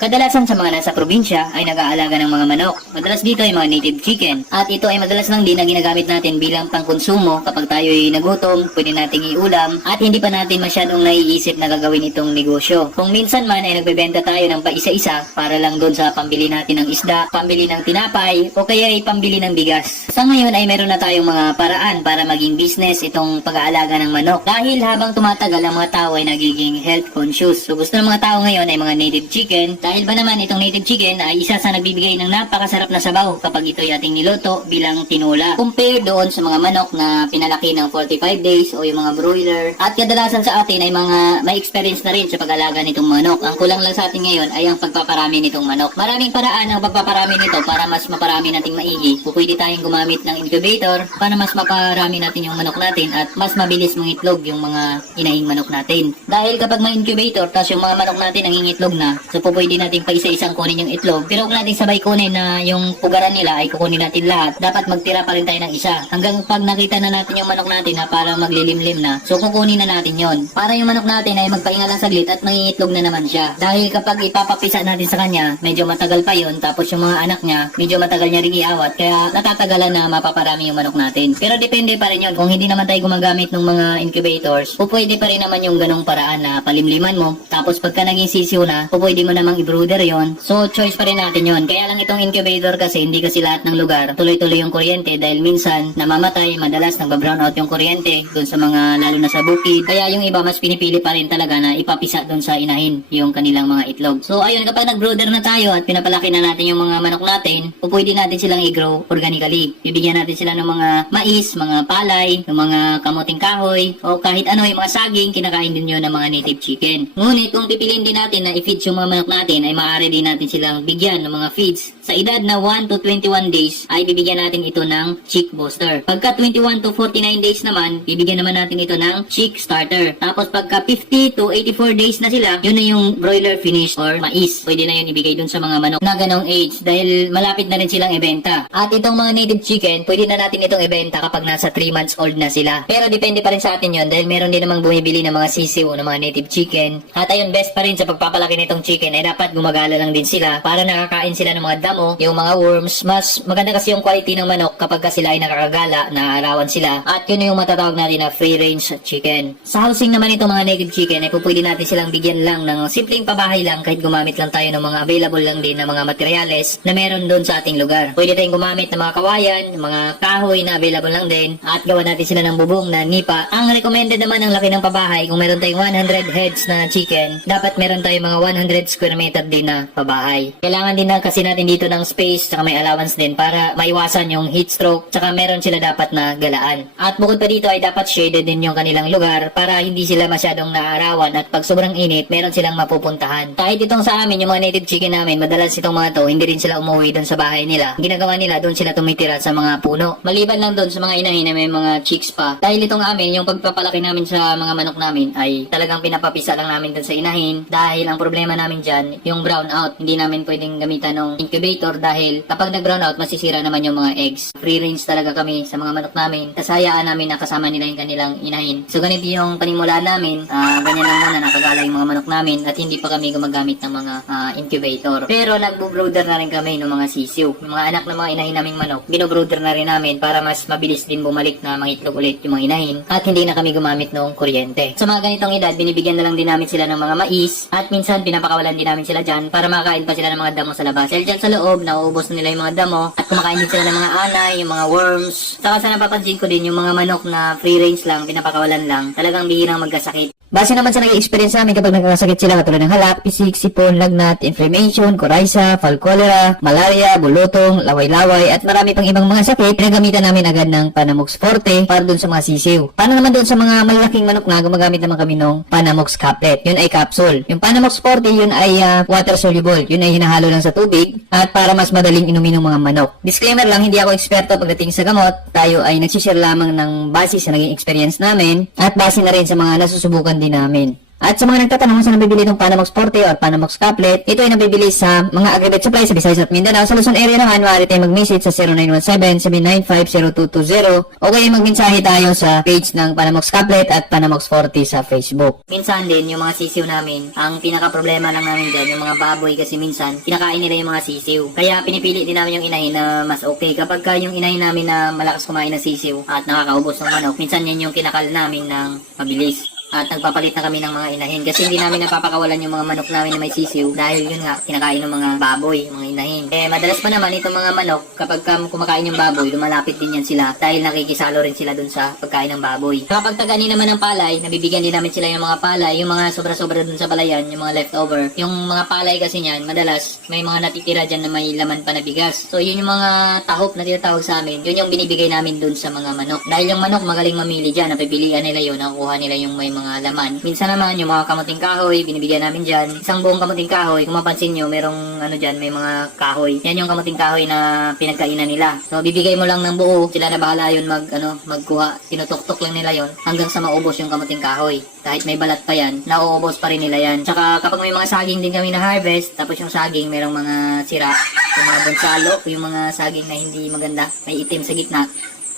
Kadalasan sa mga nasa probinsya ay nag-aalaga ng mga manok. Madalas dito ay mga native chicken. At ito ay madalas lang din na ginagamit natin bilang pangkonsumo kapag tayo ay nagutom, pwede nating iulam at hindi pa natin masyadong naiisip na gagawin itong negosyo. Kung minsan man ay nagbebenta tayo ng paisa-isa para lang doon sa pambili natin ng isda, pambili ng tinapay o kaya ay pambili ng bigas. Sa ngayon ay meron na tayong mga paraan para maging business itong pag-aalaga ng manok. Dahil habang tumatagal ang mga tao ay nagiging health conscious. So gusto ng mga tao ngayon ay mga native chicken. Dahil ba naman itong native chicken ay isa sa nagbibigay ng napakasarap na sabaw kapag ito ay ating niluto bilang tinola. Compare doon sa mga manok na pinalaki ng 45 days o yung mga broiler. At kadalasan sa atin ay mga may experience na rin sa pag-alaga nitong manok. Ang kulang lang sa atin ngayon ay ang pagpaparami nitong manok. Maraming paraan ang pagpaparami nito para mas maparami nating maigi. Pwede tayong gumamit ng incubator para mas maparami natin yung manok natin at mas mabilis mangitlog yung mga inahing manok natin. Dahil kapag may incubator tapos yung mga manok natin nangingitlog na, so pwede natin pa isa-isang kunin yung itlog. Pero huwag natin sabay kunin na yung pugaran nila ay kukunin natin lahat. Dapat magtira pa rin tayo ng isa. Hanggang pag nakita na natin yung manok natin na parang maglilimlim na, so kukunin na natin yon. Para yung manok natin ay magpahinga lang saglit at nangingitlog na naman siya. Dahil kapag ipapapisa natin sa kanya, medyo matagal pa yon. Tapos yung mga anak niya, medyo matagal niya ring iawat. Kaya natatagalan na mapaparami yung manok natin. Pero depende pa rin yun. Kung hindi naman tayo gumagamit ng mga incubators, pwede pa rin naman yung ganong paraan na palimliman mo. Tapos pagka naging sisiw na, pwede mo namang i-brooder yon. So choice pa rin natin yon. Kaya lang itong incubator kasi hindi kasi lahat ng lugar tuloy-tuloy yung kuryente dahil minsan namamatay, madalas nagba-brown out yung kuryente doon sa mga lalo na sa bukid. Kaya yung iba mas pinipili pa rin talaga na ipapisa doon sa inahin yung kanilang mga itlog. So ayun, kapag nag-brooder na tayo at pinapalaki na natin yung mga manok natin, pwede natin silang i-grow organically. Bibigyan natin sila ng mga mais, mga palay, yung mga kamuting kahoy o kahit ano yung mga saging, kinakain din yun ng mga native chicken. Ngunit kung pipiliin din natin na i-feed yung mga manok natin ay maaari din natin silang bigyan ng mga feeds. Sa edad na 1 to 21 days ay bibigyan natin ito ng chick booster. Pagka 21 to 49 days naman, bibigyan naman natin ito ng chick starter. Tapos pagka 50 to 84 days na sila, yun na yung broiler finish or mais. Pwede na yun ibigay dun sa mga manok na ganong age dahil malapit na rin silang ibenta. At itong mga native chicken, pwede na natin itong ibenta kapag nasa 3 months old na sila. Pero depende pa rin sa atin yun dahil meron din namang bumibili ng mga sisiw ng mga native chicken. At ayun, best pa rin sa pagpapalaki nitong chicken ay dapat gumagala lang din sila para nakakain sila ng mga damo, yung mga worms. Mas maganda kasi yung quality ng manok kapag sila ay nakakagala, naarawan sila. At yun yung matatawag natin na free range chicken. Sa housing naman itong mga native chicken ay pwede natin silang bigyan lang ng simpleng pabahay lang kahit gumamit lang tayo ng mga available lang din na mga materyales na meron doon sa ating lugar. Pwede tayong gumamit ng mga kawayan, mga kahoy na available lang din at gawa natin sila ng bubong na nipa. Ang recommended naman ng laki ng pabahay, kung meron tayong 100 heads na chicken, dapat meron tayong mga 100 square meter din na pabahay. Kailangan din na kasi natin dito ng space saka may allowance din para maiwasan yung heat stroke saka meron sila dapat na galaan. At bukod pa dito ay dapat shaded din yung kanilang lugar para hindi sila masyadong naarawan at pag sobrang init, meron silang mapupuntahan. Kahit itong sa amin, yung mga native chicken namin, madalas itong mga to, hindi rin sila umuwi doon sa bahay nila. Ang ginagawa nila, doon sila tumitira sa mga puno. Maliban lang doon sa mga inahin na may mga chicks pa. Dahil itong amin, yung pagpapalaki namin sa mga manok namin ay talagang pinapapisa lang namin doon sa inahin. Dahil ang problema namin dyan, yung brown out, hindi namin pwedeng gamitan ng incubator dahil kapag nag-brown out, masisira naman yung mga eggs. Free range talaga kami sa mga manok namin. Kasayaan namin na kasama nila yung kanilang inahin. So ganito yung panimula namin. Ganyan lang muna, nakagala yung mga manok namin at hindi pa kami gumagamit ng mga incubator. Pero nagbo-brooder na rin kami ng mga sisiw. Yung mga anak ng mga inahin naming manok, bino-brooder na rin namin para mas mabilis din bumalik na mangitlog ulit yung mga inahin at hindi na kami gumamit ng kuryente. Sa mga ganitong edad, binibigyan na lang din namin sila ng mga mais at minsan pinapakawalan din namin sila dyan para makakain pa sila ng mga damo sa labas. Dahil dyan sa loob, nauubos na nila yung mga damo at kumakain din sila ng mga anay, yung mga worms. Saka sa napapansin ko din yung mga manok na free range lang, pinapakawalan lang, talagang bihirang magkasakit. Base naman sa naging experience namin kapag nagkakasakit sila katulad ng halak, pisik, sipon, lagnat, inflammation, coryza, fall cholera, malaria, bulutong, laway-laway at marami pang ibang mga sakit, pinagamitan namin agad ng Panamox Forte para dun sa mga sisiw. Paano naman dun sa mga malaking manok na gumagamit naman kami ng Panamox Caplet. Yun ay capsule. Yung Panamox Forte yun ay water soluble. Yun ay hinahalo lang sa tubig at para mas madaling inumin ng mga manok. Disclaimer lang, hindi ako eksperto pagdating sa gamot. Tayo ay nagsishare lamang ng base sa naging experience namin at base na rin sa mga nasusubukan din namin. At sa mga nagtatanong saan nabibili itong Panamox Forte or Panamox Caplet, ito ay nabibili sa mga aggregate supply sa Visayas at Mindanao. Sa Luzon area naman, maaari tayong mag-message sa 0917-795-0220 o kaya magmensahe tayo sa page ng Panamox Caplet at Panamox Forte sa Facebook. Minsan din, yung mga sisiw namin, ang pinaka-problema lang namin dyan, yung mga baboy kasi minsan, kinakain nila yung mga sisiw. Kaya pinipili din namin yung inahin na mas okay. Kapag yung inahin namin na malakas kumain ng sisiw at nakakaubos ng manok, minsan yan yung kinakal namin ng mabilis. At nagpapalit na kami ng mga inahin kasi hindi namin napapakawalan yung mga manok namin na may sisiw dahil yun nga, kinakain ng mga baboy, mga inahin. Madalas pa naman itong mga manok, kapag kumakain yung baboy, lumalapit din yan sila dahil nakikisalo rin sila dun sa pagkain ng baboy. Kapag tagani naman ng palay, nabibigyan din namin sila yung mga palay, yung mga sobra-sobra dun sa balayan, yung mga leftover. Yung mga palay kasi niyan, madalas may mga natitira dyan na may laman pa na bigas. So yun yung mga tahop na tinatawag sa amin, yun yung binibigay namin dun sa mga manok. Dahil yung manok magaling mamili dyan, napipilian nila yun, nakukuha nila yung may mga laman. Minsan naman, yung mga kamuting kahoy, binibigyan namin dyan. Isang buong kamuting kahoy, kung mapansin nyo, merong ano dyan, may mga kahoy. Yan yung kamuting kahoy na pinagkainan nila. So, bibigay mo lang ng buo, sila na bahala yun magkuha. Tinutok-tok lang nila yun hanggang sa maubos yung kamuting kahoy. Kahit may balat pa yan, nauubos pa rin nila yan. Tsaka kapag may mga saging din kami na harvest, tapos yung saging, merong mga sira, yung mga bonsalo, yung mga saging na hindi maganda, may itim sa gitna.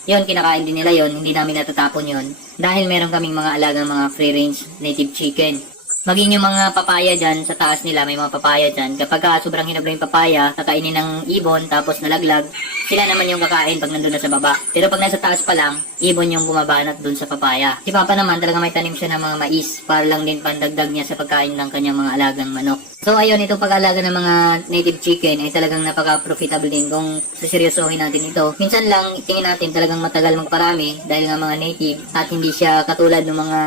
Yun, kinakain din nila yun, hindi namin natatapon yun. Dahil meron kaming mga alagang mga free-range native chicken. Maging yung mga papaya dyan, sa taas nila, may mga papaya dyan. Kapag sobrang hinabla yung papaya, kakainin ng ibon, tapos nalaglag, sila naman yung kakain pag nandun na sa baba. Pero pag nasa taas pa lang, ibon yung bumabanat dun sa papaya. Si Papa naman, talaga may tanim siya ng mga mais, para lang din pandagdag niya sa pagkain ng kanyang mga alagang manok. So ayun, itong pag-alaga ng mga native chicken ay talagang napaka-profitable din kung seryosohin natin ito. Minsan lang, tingin natin talagang matagal magparami dahil nga mga native at hindi siya katulad ng mga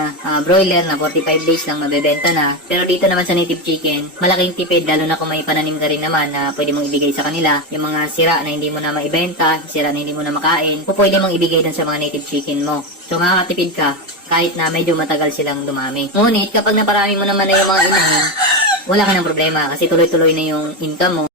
broiler na 45 days lang mabebenta na. Pero dito naman sa native chicken, malaking tipid lalo na kung may pananim ka rin naman na pwede mong ibigay sa kanila. Yung mga sira na hindi mo na maibenta, sira na hindi mo na makain, pwede mong ibigay dun sa mga native chicken mo. So makakatipid ka kahit na medyo matagal silang dumami. Ngunit kapag naparami mo naman na yung mga inahin, wala ka ng problema kasi tuloy-tuloy na yung income mo.